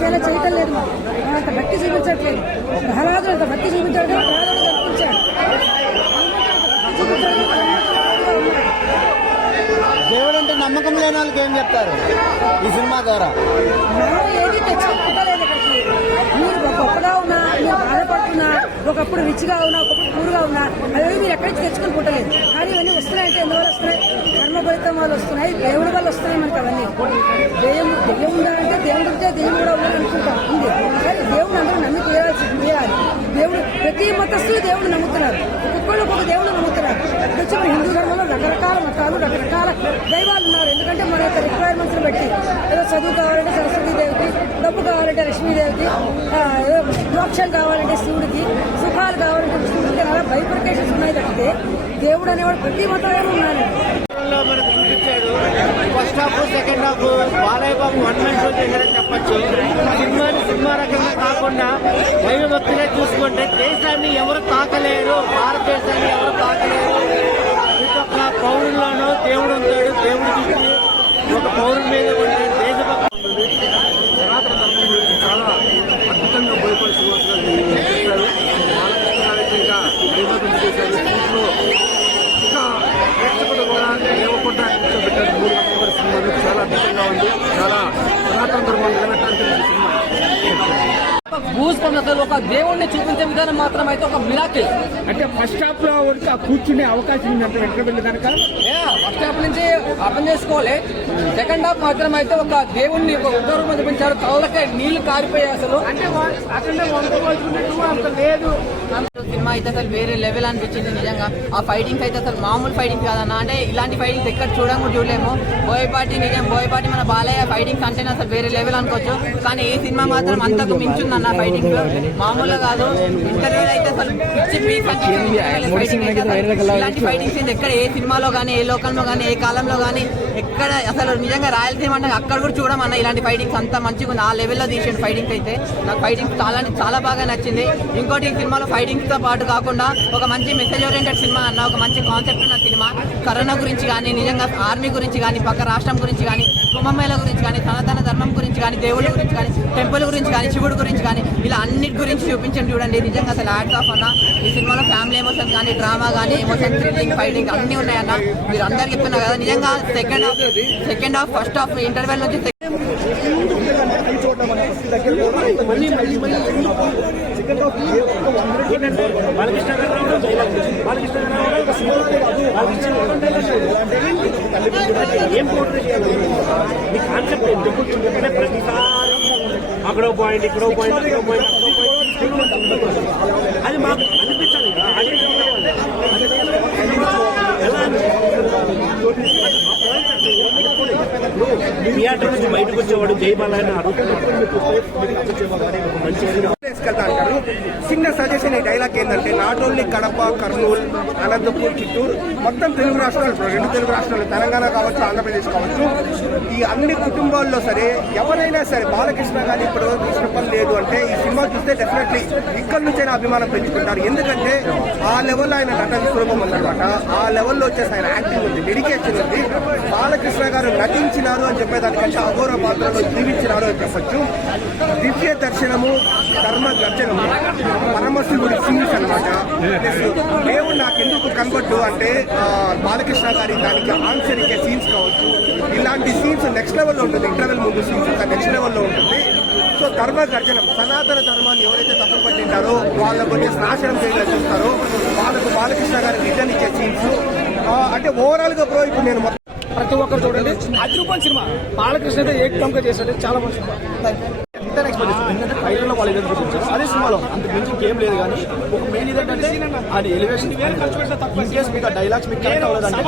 చేయాలో చేయటం లేదు. అంత భక్తి చూపించట్లేదు. ప్రహ్లాదుడు అంత భక్తి చూపించాడు, ప్రహ్లాదుడు కనిపించాడు. దేవుడు అంటే నమ్మకం లేని వాళ్ళకి ఏం చెప్తారు ఈ సినిమా ద్వారా? మనం ఏది తెచ్చుకుంటలేదు ఇక్కడికి. మీరు గొప్పగా ఉన్నా, మీరు బాధపడుతున్నా, ఒకప్పుడు రిచ్గా ఉన్నా, ఒకప్పుడు పూర్గా ఉన్నా, అవి మీరు ఎక్కడి నుంచి తెచ్చుకొని పుట్టలేదు. కానీ ఇవన్నీ వస్తున్నాయంటే ఎందువల్ల వస్తున్నాయి? కర్మఫలితం వల్ల వస్తున్నాయి, దేవుడి వల్ల వస్తున్నాయి మనకి అవన్నీ. దెయ్యం ఉండాలంటే దేవుడు ఉంటే దేవుడు కూడా ఉండాలని అనుకుంటాం ఉంది. కానీ దేవుడు అందరూ నమ్మి చేయాలి. దేవుడు ప్రతి మతస్థులు దేవుడు నమ్ముతున్నారు, ఒక్కొక్కళ్ళు ఒక్కొక్క దేవుడు నమ్ముతున్నారు. వచ్చి మన హిందూ ధర్మంలో రకరకాల మతాలు, రకరకాల దైవాలు ఉన్నారు. ఎందుకంటే మన యొక్క రిక్వైర్మెంట్స్ బట్టి ఏదో చదువు కావాలంటే సరస్వతీదేవికి, డబ్బు కావాలంటే లక్ష్మీదేవికి, ఏదో మోక్షం కావాలంటే శివుడికి, సుఖాలు కావాలంటే విష్ణుడికి, అలా బైఫర్కేషన్స్ ఉన్నాయి తప్పితే దేవుడు అనేవాడు ప్రతి మతంలో ఉన్నాడు. మనకు చూపించాడు first half second half Balayya Babu one man show చేశారని చెప్పచ్చు. సినిమా రకంగా కాకుండా దైవ భక్తిగా చూసుకుంటే దేశాన్ని ఎవరు తాకలేరు, భారతదేశాన్ని ఎవరు తాకలేరు. ప్రతి ఒక్క పౌరుల్లోనూ దేవుడు ఉంటాడు. దేవుడికి ఒక పౌరుల మీద ఉండే దేశభక్తి ఉంటుంది. సనాతన ధర్మం గురించి చాలా అద్భుతంగా భయపడి చెప్పారు. ఇంకా దైవభక్తి చేశారు. దీంట్లో ఇంకా ప్రేక్షకులు కూడా లేవకుండా కూర్చోబెట్టారు. 3 గంటల సినిమాలు చాలా అద్భుతంగా ఉంది. చాలా సనాతన ధర్మం నిలబెట్టడానికి సినిమా గూస్ బంప్స్. అసలు ఒక దేవుడిని చూపించే విధానం మాత్రం అయితే ఒక మిరాకిల్. అంటే ఫస్ట్ హాఫ్ లో వరకు ఆ కూర్చునే అవకాశం ఉంది అంటే ఎక్కడ వెళ్ళి కనుక ఫస్ట్ హాఫ్ నుంచి అర్థం చేసుకోవాలి. సెకండ్ హాఫ్ మాత్రం అయితే ఒక దేవుడిని ఒక ఉగ్రరూపం చూపించారు. కళ్ళకి నీళ్లు కారిపోయాయి అసలు. అంటే అంత లేదు. సినిమా అయితే అసలు వేరే లెవెల్ అనిపించింది నిజంగా. ఆ ఫైటింగ్స్ అయితే అసలు మామూలు ఫైటింగ్ కాదన్న. అంటే ఇలాంటి ఫైటింగ్స్ ఎక్కడ చూడలేము. బోయపాటి మన బాలయ్య ఫైటింగ్స్ అంటేనే అసలు వేరే లెవెల్ అనుకోవచ్చు. కానీ ఈ సినిమా మాత్రం అంతకు మించుందన్న ఫైటింగ్స్. మామూలుగా కాదు. ఇంటర్వ్యూలో అయితే అసలు ఇలాంటి ఫైటింగ్స్ ఎక్కడ ఏ సినిమాలో కానీ, ఏ లోకంలో కానీ, ఏ కాలంలో కానీ ఎక్కడ అసలు నిజంగా రాయలసీమ అంటే అక్కడ కూడా చూడమన్న ఇలాంటి ఫైటింగ్స్ అంత మంచిగా ఉంది. ఆ లెవెల్లో తీసిన ఫైటింగ్స్ అయితే నాకు ఫైటింగ్స్ చాలా బాగా నచ్చింది. ఇంకోటి ఈ సినిమాలో ఫైటింగ్స్ తో పాటు కాకుండా ఒక మంచి మెసేజ్ ఓరియంటెడ్ సినిమా అన్న, ఒక మంచి కాన్సెప్ట్ ఉన్న సినిమా. కరోనా గురించి కానీ, నిజంగా ఆర్మీ గురించి కానీ, పక్క రాష్ట్రం గురించి కానీ, కుంభమేళ గురించి కానీ, సనాతన ధర్మం గురించి కానీ, దేవుళ్ళ గురించి కానీ, టెంపుల్ గురించి కానీ, శివుడు గురించి కానీ, ఇలా అన్నిటి గురించి చూపించండి చూడండి. నిజంగా అసలు యాడ్స్ ఆఫ్ అన్న. ఈ సినిమాలో ఫ్యామిలీ ఎమోషన్స్ కానీ, డ్రామా కానీ, ఎమోషన్, థ్రిల్లింగ్, ఫైటింగ్ అన్ని ఉన్నాయన్న. మీరు అందరు చెప్తున్నారు కదా. నిజంగా second half first half interval నుంచి ఏం పోర్ట్రే చేయాలి మీ కాన్సెప్ట్ ఏంటి? అంటే ప్రతిసారి అక్కడో పాయింట్, ఇక్కడో పాయింట్, అక్కడో పాయింట్, అది మాకు అనిపించాలి. థియేటర్ నుంచి బయటకు వచ్చేవాడు జై బాలయ్య అంటారు. చిన్న సజెషన్ ఈ డైలాగ్ ఏంటంటే, నాట్ ఓన్లీ కడప, కర్నూలు, అనంతపూర్, చిత్తూరు, మొత్తం తెలుగు రాష్ట్రాలు, 2 తెలుగు రాష్ట్రాలు, తెలంగాణ కావచ్చు, ఆంధ్రప్రదేశ్ కావచ్చు, ఈ అన్ని కుటుంబాల్లో సరే ఎవరైనా సరే బాలకృష్ణ గారి ఇప్పుడు ఇష్టపడి లేదు అంటే ఈ సినిమా చూస్తే డెఫినెట్లీ ఇక్కడ నుంచైనా అభిమానం పెంచుకుంటారు. ఎందుకంటే ఆ లెవెల్లో ఆయన నటన సులభం ఉందన్నమాట. ఆ లెవెల్లో వచ్చేసి ఆయన యాక్టింగ్ ఉంది, డెడికేషన్ ఉంది. బాలకృష్ణ గారు నటించినారు అని చెప్పేదానికంటే అఘోర పాత్రలో జీవించినారు అని చెప్పచ్చు. దివ్య దర్శనము, ధర్మ గర్జనము, పరమశివుడి సీన్స్ అనమాట. దేవుడు నాకెందుకు కనబడ్డు అంటే బాలకృష్ణ గారి దానికి ఆన్సర్ ఇచ్చే సీన్స్ కావచ్చు. ఇలాంటి సీన్స్ నెక్స్ట్ లెవెల్లో ఉంటుంది. ఇంటర్వెల్ ముందు సీన్స్ అంతా నెక్స్ట్ లెవెల్లో ఉంటుంది. సో ధర్మ గర్జనం, సనాతన ధర్మాన్ని ఎవరైతే తప్పులు పట్టింటారో వాళ్ళకు వచ్చేసి నాశనం చేయాలని చూస్తారో వాళ్ళకు బాలకృష్ణ గారి రిటర్న్ ఇచ్చే సీన్స్. అంటే ఓవరాల్ గా బ్రో ఇప్పుడు నేను ప్రతి ఒక్కరు చూడండి, అద్భుతమైన సినిమా. బాలకృష్ణ అయితే ఏకంగా చేశాడు, చాలా మంచి సినిమా. ఎంత ఎక్స్పెక్ట్ ఎందుకంటే ట్రైలర్ లో వాళ్ళు ఏదైతే చూపించారు అదే సినిమాలో అంత మించి ఇంకేం లేదు. కానీ ఒక మెయిన్ ఇదేంటంటే అది ఎలివేషన్. ఇన్ కేస్ మీకు ఆ డైలాగ్స్ మీకు కనెక్ట్ అవ్వలేదంటే